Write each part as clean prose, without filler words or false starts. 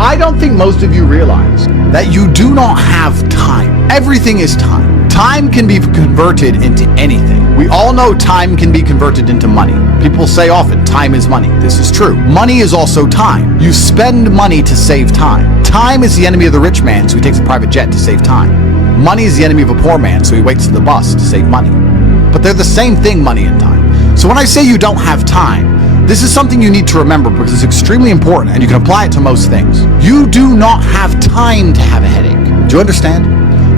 I don't think most of you realize that you do not have time. Everything is time. Time can be converted into anything. We all know time can be converted into money. People say often, time is money. This is true. Money is also time. You spend money to save time. Time is the enemy of the rich man, so he takes a private jet to save time. Money is the enemy of a poor man, so he waits for the bus to save money. But they're the same thing, money and time. So when I say you don't have time, this is something you need to remember because it's extremely important and you can apply it to most things. You do not have time to have a headache. Do you understand?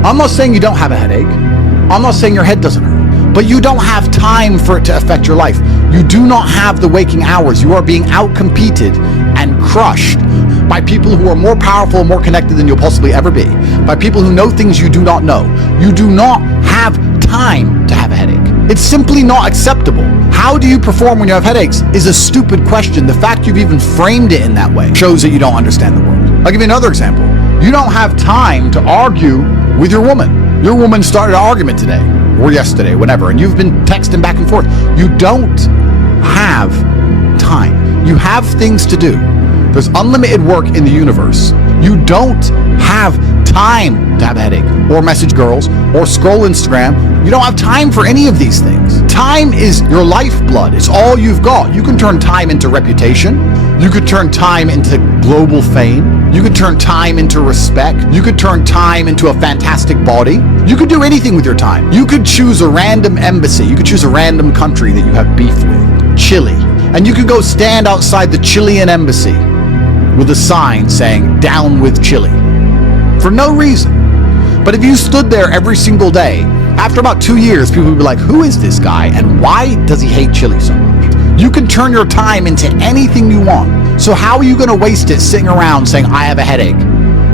I'm not saying you don't have a headache. I'm not saying your head doesn't hurt. But you don't have time for it to affect your life. You do not have the waking hours. You are being outcompeted and crushed by people who are more powerful and more connected than you'll possibly ever be. By people who know things you do not know. You do not have time to have a headache. It's simply not acceptable. How do you perform when you have headaches is a stupid question. The fact you've even framed it in that way shows that you don't understand the world. I'll give you another example. You don't have time to argue with your woman. Your woman started an argument today or yesterday, whatever, and you've been texting back and forth. You don't have time. You have things to do. There's unlimited work in the universe. You don't have time to have a headache or message girls or scroll Instagram. You don't have time for any of these things. Time is your lifeblood. It's all you've got. You can turn time into reputation. You could turn time into global fame. You could turn time into respect. You could turn time into a fantastic body. You could do anything with your time. You could choose a random embassy. You could choose a random country that you have beef with. Chile. And you could go stand outside the Chilean embassy with a sign saying, "Down with Chile," for no reason. But if you stood there every single day, after about 2 years, people would be like, who is this guy and why does he hate Chile so much? You can turn your time into anything you want. So how are you going to waste it sitting around saying, I have a headache?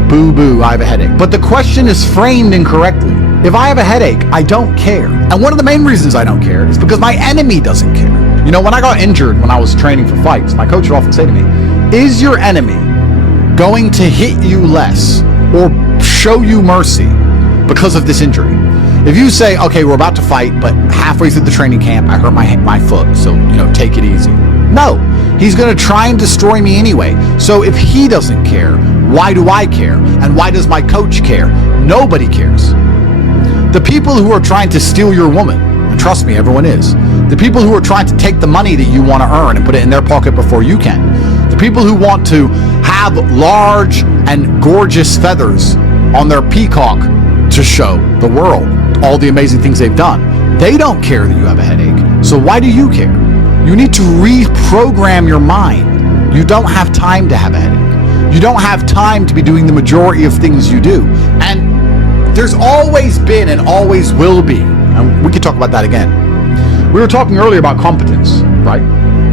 Boo boo, I have a headache. But the question is framed incorrectly. If I have a headache, I don't care. And one of the main reasons I don't care is because my enemy doesn't care. You know, when I got injured when I was training for fights, my coach would often say to me, is your enemy going to hit you less or show you mercy because of this injury? If you say, okay, we're about to fight, but halfway through the training camp, I hurt my foot, so, take it easy. No, he's going to try and destroy me anyway. So if he doesn't care, why do I care? And why does my coach care? Nobody cares. The people who are trying to steal your woman, and trust me, everyone is. The people who are trying to take the money that you want to earn and put it in their pocket before you can. The people who want to have large and gorgeous feathers on their peacock to show the world all the amazing things they've done. They don't care that you have a headache. So why do you care? You need to reprogram your mind. You don't have time to have a headache. You don't have time to be doing the majority of things you do. And there's always been and always will be, and we could talk about that again. We were talking earlier about competence, right?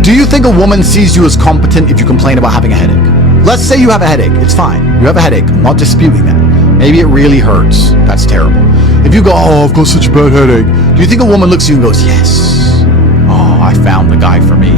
Do you think a woman sees you as competent if you complain about having a headache? Let's say you have a headache. It's fine. You have a headache. I'm not disputing that. Maybe it really hurts. That's terrible. If you go, oh, I've got such a bad headache, do you think a woman looks at you and goes, yes, oh, I found the guy for me?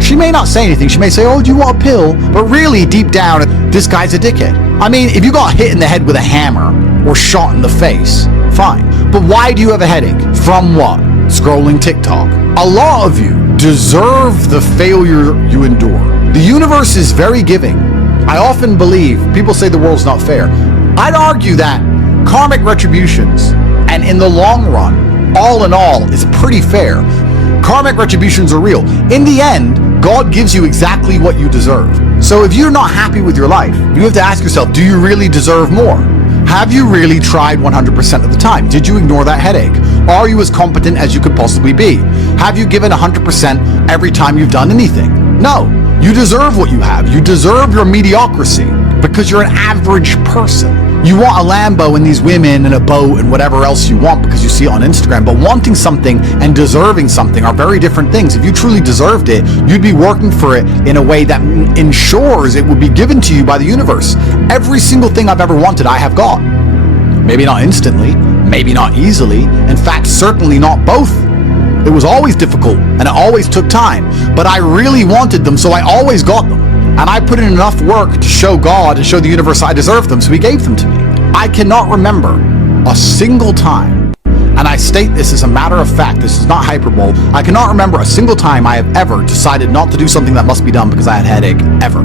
She may not say anything. She may say, oh, do you want a pill? But really, deep down, this guy's a dickhead. I mean, if you got hit in the head with a hammer or shot in the face, fine. But why do you have a headache? From what? Scrolling TikTok. A lot of you deserve the failure you endure. The universe is very giving. I often believe, people say the world's not fair. I'd argue that karmic retributions, and in the long run, all in all, is pretty fair. Karmic retributions are real. In the end, God gives you exactly what you deserve. So if you're not happy with your life, you have to ask yourself, do you really deserve more? Have you really tried 100% of the time? Did you ignore that headache? Are you as competent as you could possibly be? Have you given 100% every time you've done anything? No. You deserve what you have. You deserve your mediocrity because you're an average person. You want a Lambo and these women and a boat and whatever else you want because you see it on Instagram, but wanting something and deserving something are very different things. If you truly deserved it, you'd be working for it in a way that ensures it would be given to you by the universe. Every single thing I've ever wanted, I have got. Maybe not instantly, maybe not easily, in fact, certainly not both. It was always difficult and it always took time, but I really wanted them, so I always got them. And I put in enough work to show God and show the universe I deserved them, so he gave them to me. I cannot remember a single time, and I state this as a matter of fact, this is not hyperbole, I cannot remember a single time I have ever decided not to do something that must be done because I had a headache, ever.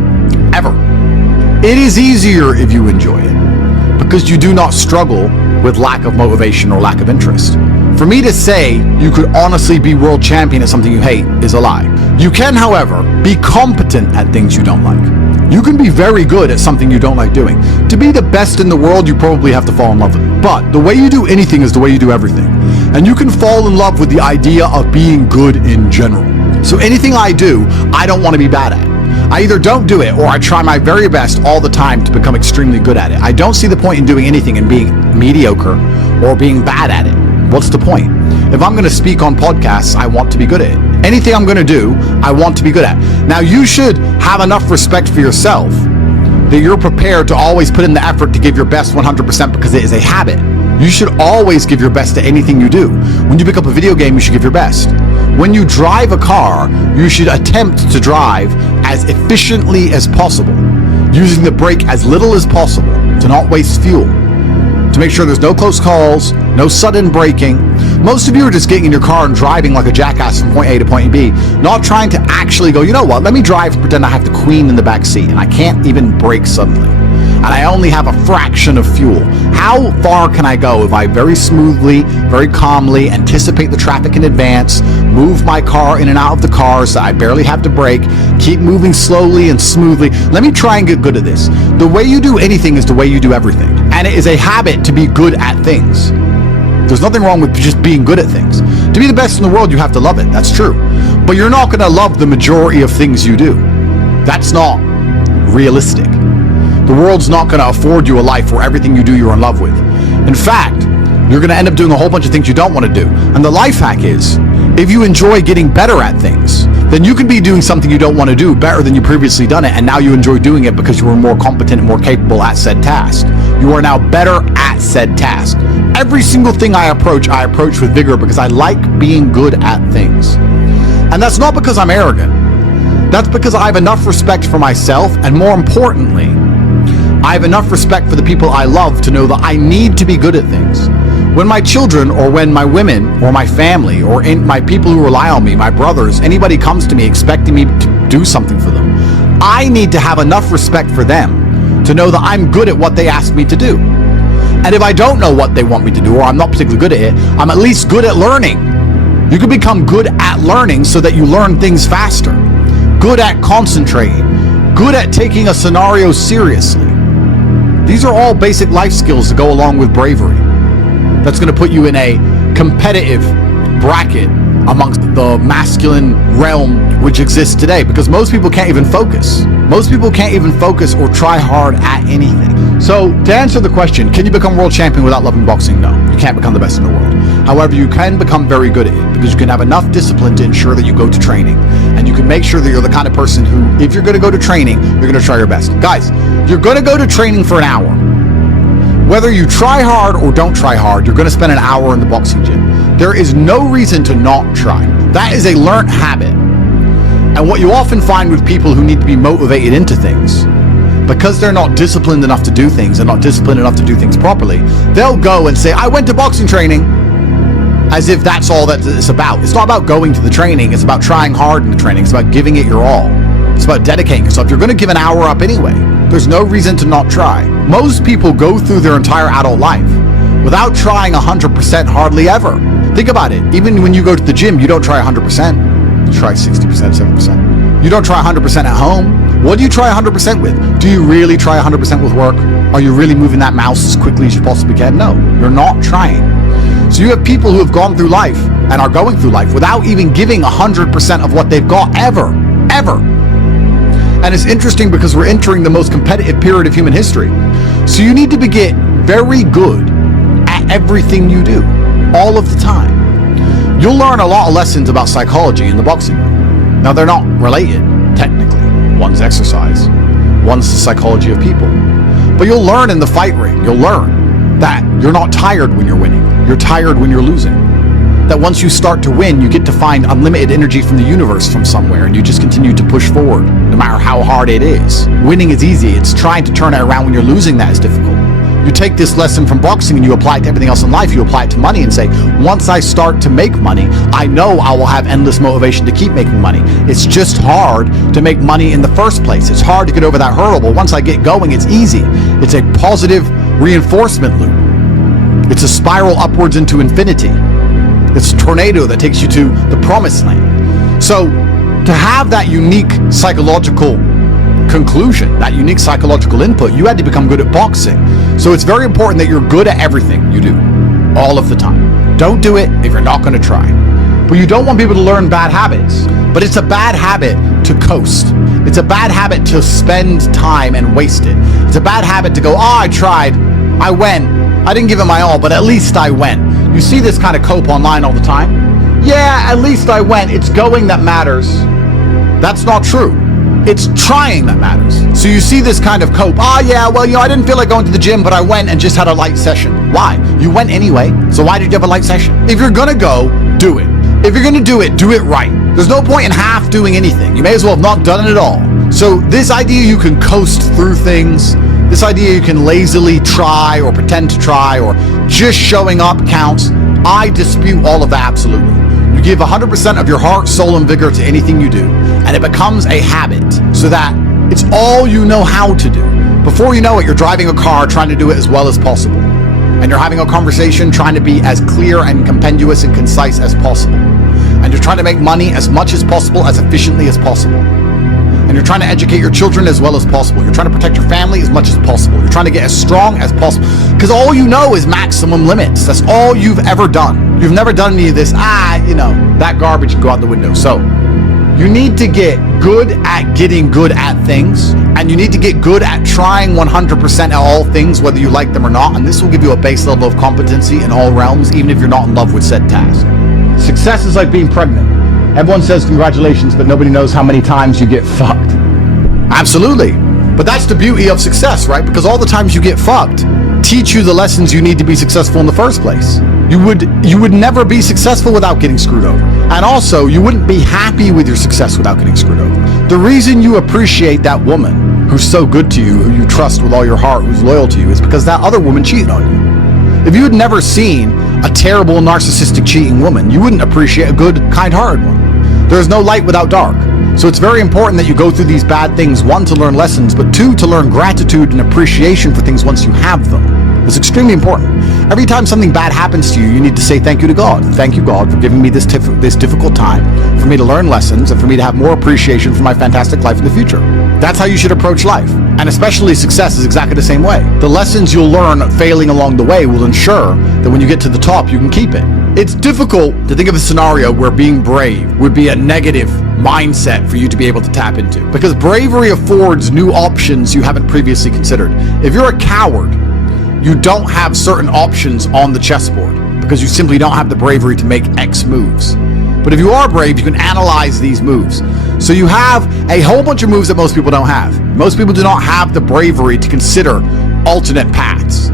It is easier if you enjoy it, because you do not struggle with lack of motivation or lack of interest. For me to say you could honestly be world champion at something you hate is a lie. You can, however, be competent at things you don't like. You can be very good at something you don't like doing. To be the best in the world, you probably have to fall in love with it. But the way you do anything is the way you do everything. And you can fall in love with the idea of being good in general. So anything I do, I don't want to be bad at. I either don't do it or I try my very best all the time to become extremely good at it. I don't see the point in doing anything and being mediocre or being bad at it. What's the point? If I'm going to speak on podcasts, I want to be good at it. Anything I'm going to do, I want to be good at. Now, you should have enough respect for yourself that you're prepared to always put in the effort to give your best 100% because it is a habit. You should always give your best to anything you do. When you pick up a video game, you should give your best. When you drive a car, you should attempt to drive as efficiently as possible, using the brake as little as possible to not waste fuel, to make sure there's no close calls, no sudden braking. Most of you are just getting in your car and driving like a jackass from point A to point B, not trying to actually go, you know what, let me drive and pretend I have the queen in the back seat and I can't even brake suddenly. And I only have a fraction of fuel. How far can I go if I very smoothly, very calmly anticipate the traffic in advance, move my car in and out of the cars so I barely have to brake, keep moving slowly and smoothly? Let me try and get good at this. The way you do anything is the way you do everything. And it is a habit to be good at things. There's nothing wrong with just being good at things. To be the best in the world, you have to love it. That's true. But you're not going to love the majority of things you do. That's not realistic. The world's not going to afford you a life where everything you do you're in love with. In fact, you're going to end up doing a whole bunch of things you don't want to do. And the life hack is, if you enjoy getting better at things, then you can be doing something you don't want to do better than you previously done it, and now you enjoy doing it because you were more competent and more capable at said task. You are now better at said task. Every single thing I approach with vigor because I like being good at things. And that's not because I'm arrogant. That's because I have enough respect for myself, and more importantly, I have enough respect for the people I love to know that I need to be good at things. When my children, or when my women, or my family, or my people who rely on me, my brothers, anybody comes to me expecting me to do something for them, I need to have enough respect for them to know that I'm good at what they ask me to do. And if I don't know what they want me to do, or I'm not particularly good at it, I'm at least good at learning. You can become good at learning so that you learn things faster. Good at concentrating. Good at taking a scenario seriously. These are all basic life skills that go along with bravery. That's going to put you in a competitive bracket amongst the masculine realm which exists today, because most people can't even focus. Most people can't even focus or try hard at anything. So to answer the question, can you become world champion without loving boxing? No, you can't become the best in the world. However, you can become very good at it because you can have enough discipline to ensure that you go to training, and you can make sure that you're the kind of person who, if you're going to go to training, you're going to try your best. Guys, you're going to go to training for an hour. Whether you try hard or don't try hard, you're going to spend an hour in the boxing gym. There is no reason to not try. That is a learned habit. And what you often find with people who need to be motivated into things, because they're not disciplined enough to do things and not disciplined enough to do things properly, they'll go and say, I went to boxing training, as if that's all that it's about. It's not about going to the training. It's about trying hard in the training. It's about giving it your all. It's about dedicating yourself. You're going to give an hour up anyway. There's no reason to not try. Most people go through their entire adult life without trying 100% hardly ever. Think about it. Even when you go to the gym, you don't try 100%. You try 60%, 70%. You don't try 100% at home. What do you try 100% with? Do you really try 100% with work? Are you really moving that mouse as quickly as you possibly can? No, you're not trying. So you have people who have gone through life and are going through life without even giving 100% of what they've got ever. And it's interesting because we're entering the most competitive period of human history. So you need to get very good at everything you do, all of the time. You'll learn a lot of lessons about psychology in the boxing ring. Now, they're not related, technically. One's exercise, one's the psychology of people. But you'll learn in the fight ring, you'll learn that you're not tired when you're winning. You're tired when you're losing. That once you start to win, you get to find unlimited energy from the universe from somewhere, and you just continue to push forward, no matter how hard it is. Winning is easy. It's trying to turn it around when you're losing that is difficult. You take this lesson from boxing and you apply it to everything else in life. You apply it to money and say, once I start to make money, I know I will have endless motivation to keep making money. It's just hard to make money in the first place. It's hard to get over that hurdle, but once I get going, it's easy. It's a positive reinforcement loop. It's a spiral upwards into infinity. It's a tornado that takes you to the promised land. So to have that unique psychological conclusion, that unique psychological input, you had to become good at boxing. So it's very important that you're good at everything you do, all of the time. Don't do it if you're not going to try. But you don't want people to learn bad habits. But it's a bad habit to coast. It's a bad habit to spend time and waste it. It's a bad habit to go, I tried, I went, I didn't give it my all, but at least I went. You see this kind of cope online all the time. Yeah, at least I went. It's going that matters. That's not true. It's trying that matters. So you see this kind of cope. Yeah, well, I didn't feel like going to the gym, but I went and just had a light session. Why? You went anyway, so why did you have a light session? If you're gonna go, do it. If you're gonna do it right. There's no point in half doing anything. You may as well have not done it at all. So this idea you can coast through things, this idea you can lazily try or pretend to try or just showing up counts, I dispute all of that absolutely. You give 100% of your heart, soul, and vigor to anything you do, and it becomes a habit so that it's all you know how to do. Before you know it, you're driving a car trying to do it as well as possible. And you're having a conversation trying to be as clear and compendious and concise as possible. And you're trying to make money as much as possible, as efficiently as possible. And you're trying to educate your children as well as possible. You're trying to protect your family as much as possible. You're trying to get as strong as possible. Because all you know is maximum limits. That's all you've ever done. You've never done any of this, that garbage can go out the window. So you need to get good at getting good at things. And you need to get good at trying 100% at all things, whether you like them or not. And this will give you a base level of competency in all realms, even if you're not in love with said task. Success is like being pregnant. Everyone says congratulations, but nobody knows how many times you get fucked. Absolutely. But that's the beauty of success, right? Because all the times you get fucked teach you the lessons you need to be successful in the first place. You would never be successful without getting screwed over. And also, you wouldn't be happy with your success without getting screwed over. The reason you appreciate that woman who's so good to you, who you trust with all your heart, who's loyal to you, is because that other woman cheated on you. If you had never seen a terrible, narcissistic, cheating woman, you wouldn't appreciate a good, kind-hearted one. There's no light without dark. So it's very important that you go through these bad things, one, to learn lessons, but two, to learn gratitude and appreciation for things once you have them. It's extremely important. Every time something bad happens to you, you need to say thank you to God. Thank you, God, for giving me this difficult time, for me to learn lessons, and for me to have more appreciation for my fantastic life in the future. That's how you should approach life. And especially success is exactly the same way. The lessons you'll learn failing along the way will ensure that when you get to the top, you can keep it. It's difficult to think of a scenario where being brave would be a negative mindset for you to be able to tap into, because bravery affords new options you haven't previously considered. If you're a coward, you don't have certain options on the chessboard because you simply don't have the bravery to make X moves. But if you are brave, you can analyze these moves. So you have a whole bunch of moves that most people don't have. Most people do not have the bravery to consider alternate paths.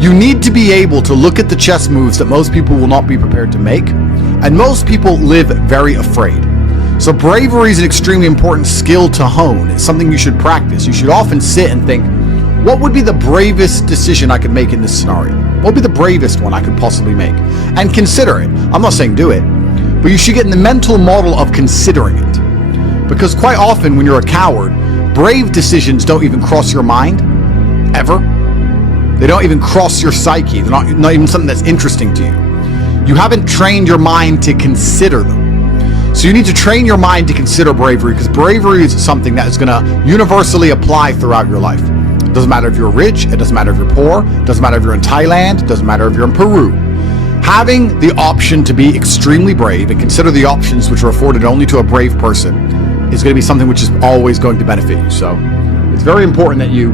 You need to be able to look at the chess moves that most people will not be prepared to make, and most people live very afraid. So bravery is an extremely important skill to hone. It's something you should practice. You should often sit and think, what would be the bravest decision I could make in this scenario? What would be the bravest one I could possibly make? And consider it. I'm not saying do it, but you should get in the mental model of considering it. Because quite often when you're a coward, brave decisions don't even cross your mind, ever. They don't even cross your psyche. They're not even something that's interesting to you. You haven't trained your mind to consider them. So you need to train your mind to consider bravery, because bravery is something that is going to universally apply throughout your life. It doesn't matter if you're rich, it doesn't matter if you're poor, it doesn't matter if you're in Thailand, it doesn't matter if you're in Peru. Having the option to be extremely brave and consider the options which are afforded only to a brave person is going to be something which is always going to benefit you. So it's very important that you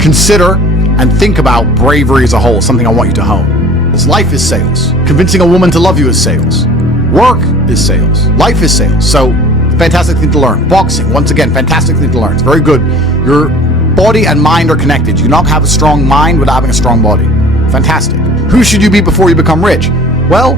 consider and think about bravery as a whole, something I want you to hone. This life is sales. Convincing a woman to love you is sales. Work is sales. Life is sales. So fantastic thing to learn. Boxing, once again, fantastic thing to learn. It's very good. Your body and mind are connected. You cannot have a strong mind without having a strong body. Fantastic. Who should you be before you become rich? Well,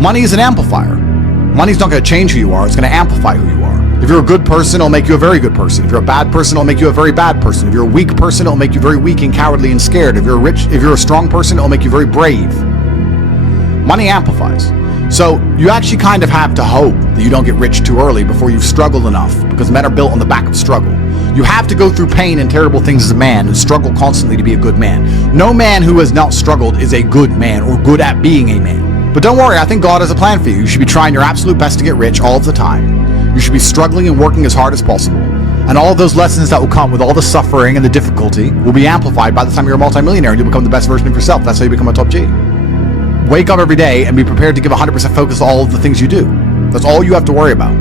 money is an amplifier. Money's not going to change who you are. It's going to amplify who you are. If you're a good person, it'll make you a very good person. If you're a bad person, it'll make you a very bad person. If you're a weak person, it'll make you very weak and cowardly and scared. If you're a strong person, it'll make you very brave. Money amplifies. So you actually kind of have to hope that you don't get rich too early before you've struggled enough, because men are built on the back of struggle. You have to go through pain and terrible things as a man and struggle constantly to be a good man. No man who has not struggled is a good man or good at being a man. But don't worry, I think God has a plan for you. You should be trying your absolute best to get rich all of the time. You should be struggling and working as hard as possible. And all of those lessons that will come with all the suffering and the difficulty will be amplified by the time you're a multimillionaire and you become the best version of yourself. That's how you become a top G. Wake up every day and be prepared to give 100% focus to all of the things you do. That's all you have to worry about.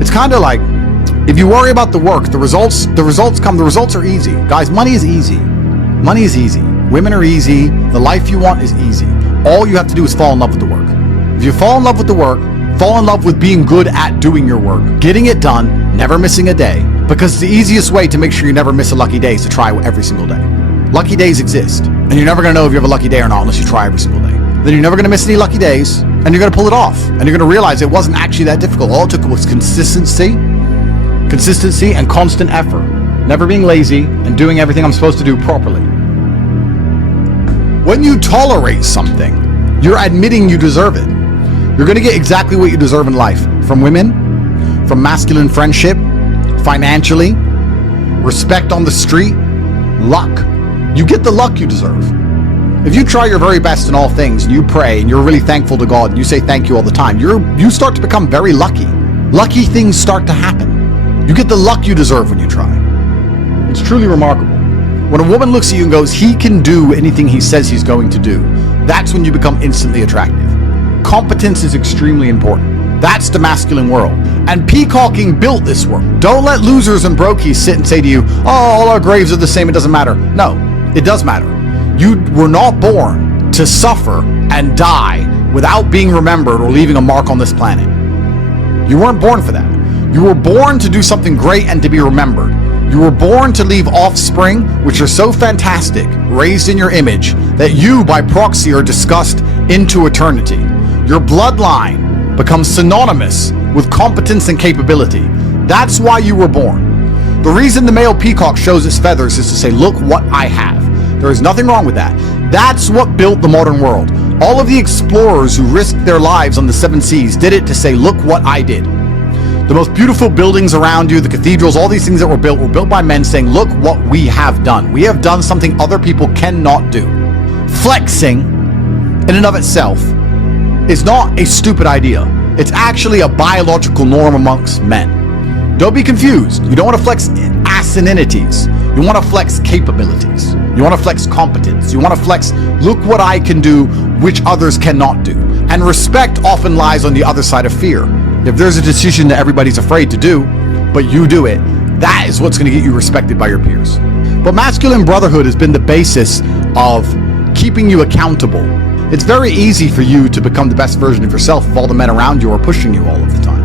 It's kind of like, if you worry about the work, the results come. The results are easy. Guys, money is easy. Money is easy. Women are easy. The life you want is easy. All you have to do is fall in love with the work. If you fall in love with the work, fall in love with being good at doing your work, getting it done, never missing a day, because the easiest way to make sure you never miss a lucky day is to try every single day. Lucky days exist, and you're never going to know if you have a lucky day or not unless you try every single day. Then you're never going to miss any lucky days, and you're going to pull it off, and you're going to realize it wasn't actually that difficult. All it took was consistency and constant effort, never being lazy and doing everything I'm supposed to do properly. When you tolerate something, you're admitting you deserve it. You're going to get exactly what you deserve in life, from women, from masculine friendship, financially, respect on the street, luck. You get the luck you deserve. If you try your very best in all things, and you pray, and you're really thankful to God, and you say thank you all the time, you start to become very lucky. Lucky things start to happen. You get the luck you deserve when you try. It's truly remarkable. When a woman looks at you and goes, he can do anything he says he's going to do, that's when you become instantly attractive. Competence is extremely important. That's the masculine world. And peacocking built this world. Don't let losers and brokies sit and say to you, oh, all our graves are the same, it doesn't matter. No, it does matter. You were not born to suffer and die without being remembered or leaving a mark on this planet. You weren't born for that. You were born to do something great and to be remembered. You were born to leave offspring, which are so fantastic, raised in your image, that you, by proxy, are discussed into eternity. Your bloodline becomes synonymous with competence and capability. That's why you were born. The reason the male peacock shows its feathers is to say, look what I have. There is nothing wrong with that. That's what built the modern world. All of the explorers who risked their lives on the 7 seas did it to say, look what I did. The most beautiful buildings around you, the cathedrals, all these things that were built by men saying, look what we have done. We have done something other people cannot do. Flexing, in and of itself, is not a stupid idea. It's actually a biological norm amongst men. Don't be confused. You don't want to flex asininities. You want to flex capabilities. You want to flex competence. You want to flex, look what I can do, which others cannot do. And respect often lies on the other side of fear. If there's a decision that everybody's afraid to do, but you do it, that is what's going to get you respected by your peers. But masculine brotherhood has been the basis of keeping you accountable. It's very easy for you to become the best version of yourself if all the men around you are pushing you all of the time.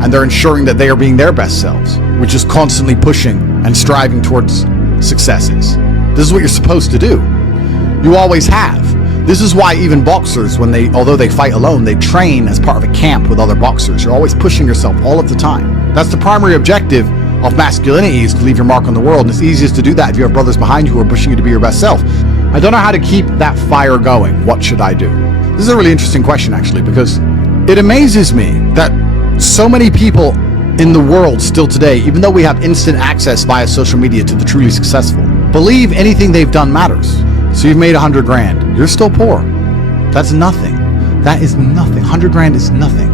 And they're ensuring that they are being their best selves, which is constantly pushing and striving towards successes. This is what you're supposed to do. You always have. This is why even boxers, although they fight alone, they train as part of a camp with other boxers. You're always pushing yourself all of the time. That's the primary objective of masculinity, is to leave your mark on the world. And it's easiest to do that if you have brothers behind you who are pushing you to be your best self. I don't know how to keep that fire going. What should I do? This is a really interesting question, actually, because it amazes me that so many people in the world still today, even though we have instant access via social media to the truly successful, believe anything they've done matters. So you've made 100 grand. You're still poor. That's nothing. That is nothing. 100 grand is nothing.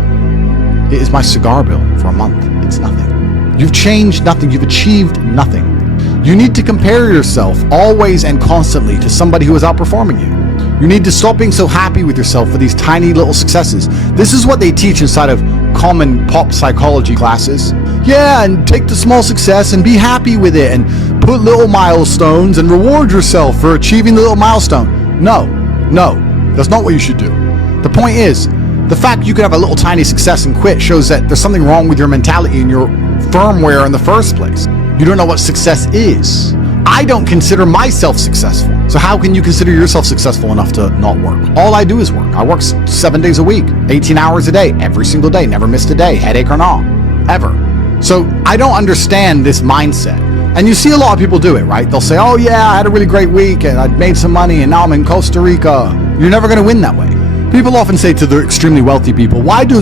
It is my cigar bill for a month. It's nothing. You've changed nothing. You've achieved nothing. You need to compare yourself always and constantly to somebody who is outperforming you. You need to stop being so happy with yourself for these tiny little successes. This is what they teach inside of common pop psychology classes. Yeah, and take the small success and be happy with it and put little milestones and reward yourself for achieving the little milestone. No, that's not what you should do. The point is, the fact you could have a little tiny success and quit shows that there's something wrong with your mentality and your firmware in the first place. You don't know what success is. I don't consider myself successful. So how can you consider yourself successful enough to not work? All I do is work. I work 7 days a week, 18 hours a day, every single day, never missed a day, headache or not, ever. So I don't understand this mindset. And you see a lot of people do it, right? They'll say, oh yeah, I had a really great week and I made some money and now I'm in Costa Rica. You're never going to win that way. People often say to the extremely wealthy people, why do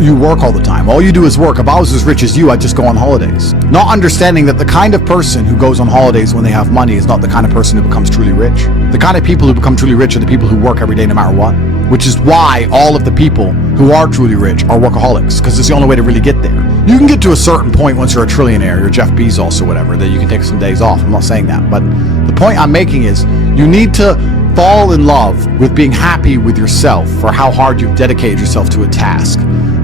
you work all the time? All you do is work. If I was as rich as you, I'd just go on holidays. Not understanding that the kind of person who goes on holidays when they have money is not the kind of person who becomes truly rich. The kind of people who become truly rich are the people who work every day no matter what. Which is why all of the people who are truly rich are workaholics, because it's the only way to really get there. You can get to a certain point once you're a trillionaire, you're Jeff Bezos or whatever, that you can take some days off. I'm not saying that, but the point I'm making is you need to fall in love with being happy with yourself for how hard you've dedicated yourself to a task.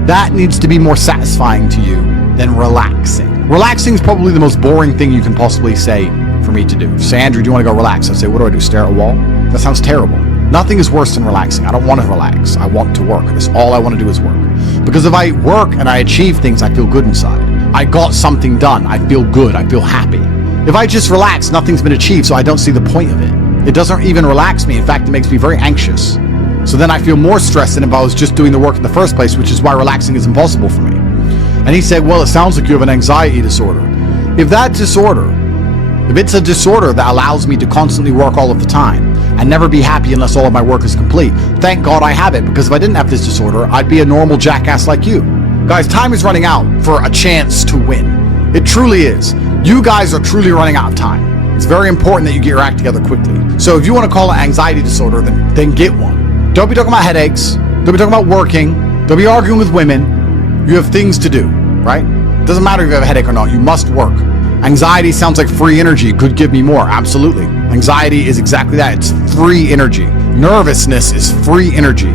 That needs to be more satisfying to you than relaxing. Relaxing is probably the most boring thing you can possibly say for me to do. Say, Andrew, do you want to go relax? I'd say, what do I do, stare at a wall? That sounds terrible. Nothing is worse than relaxing. I don't want to relax. I want to work. That's all I want to do is work. Because if I work and I achieve things, I feel good inside. I got something done. I feel good. I feel happy. If I just relax, nothing's been achieved, so I don't see the point of it. It doesn't even relax me. In fact, it makes me very anxious. So then I feel more stressed than if I was just doing the work in the first place, which is why relaxing is impossible for me. And he said, well, it sounds like you have an anxiety disorder. If it's a disorder that allows me to constantly work all of the time and never be happy unless all of my work is complete, thank God I have it, because if I didn't have this disorder, I'd be a normal jackass like you. Guys, time is running out for a chance to win. It truly is. You guys are truly running out of time. It's very important that you get your act together quickly. So if you want to call it anxiety disorder, then get one. Don't be talking about headaches. Don't be talking about working. Don't be arguing with women. You have things to do, right? It doesn't matter if you have a headache or not. You must work. Anxiety sounds like free energy. Could give me more. Absolutely. Anxiety is exactly that. It's free energy. Nervousness is free energy.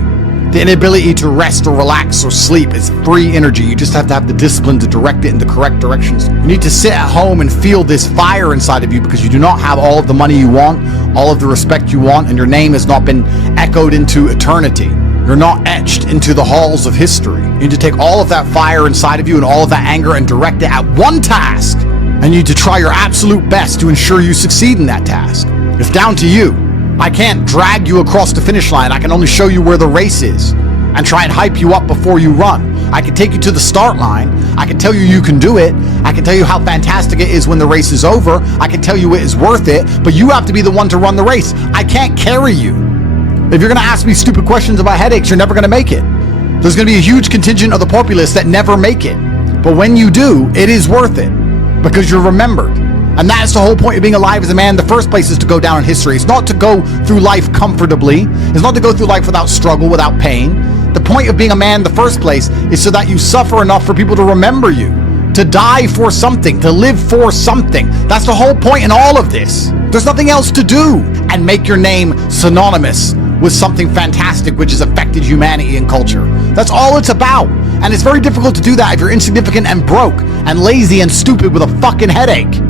The inability to rest or relax or sleep is free energy. You just have to have the discipline to direct it in the correct directions. You need to sit at home and feel this fire inside of you because you do not have all of the money you want, all of the respect you want, and your name has not been echoed into eternity. You're not etched into the halls of history. You need to take all of that fire inside of you and all of that anger and direct it at one task. And you need to try your absolute best to ensure you succeed in that task. It's down to you. I can't drag you across the finish line. I can only show you where the race is and try and hype you up before you run. I can take you to the start line. I can tell you you can do it. I can tell you how fantastic it is when the race is over. I can tell you it is worth it, but you have to be the one to run the race. I can't carry you. If you're gonna ask me stupid questions about headaches, you're never gonna make it. There's gonna be a huge contingent of the populace that never make it. But when you do, it is worth it because you're remembered. And that's the whole point of being alive as a man in the first place, is to go down in history. It's not to go through life comfortably. It's not to go through life without struggle, without pain. The point of being a man in the first place is so that you suffer enough for people to remember you, to die for something, to live for something. That's the whole point in all of this. There's nothing else to do and make your name synonymous with something fantastic which has affected humanity and culture. That's all it's about. And it's very difficult to do that if you're insignificant and broke and lazy and stupid with a fucking headache.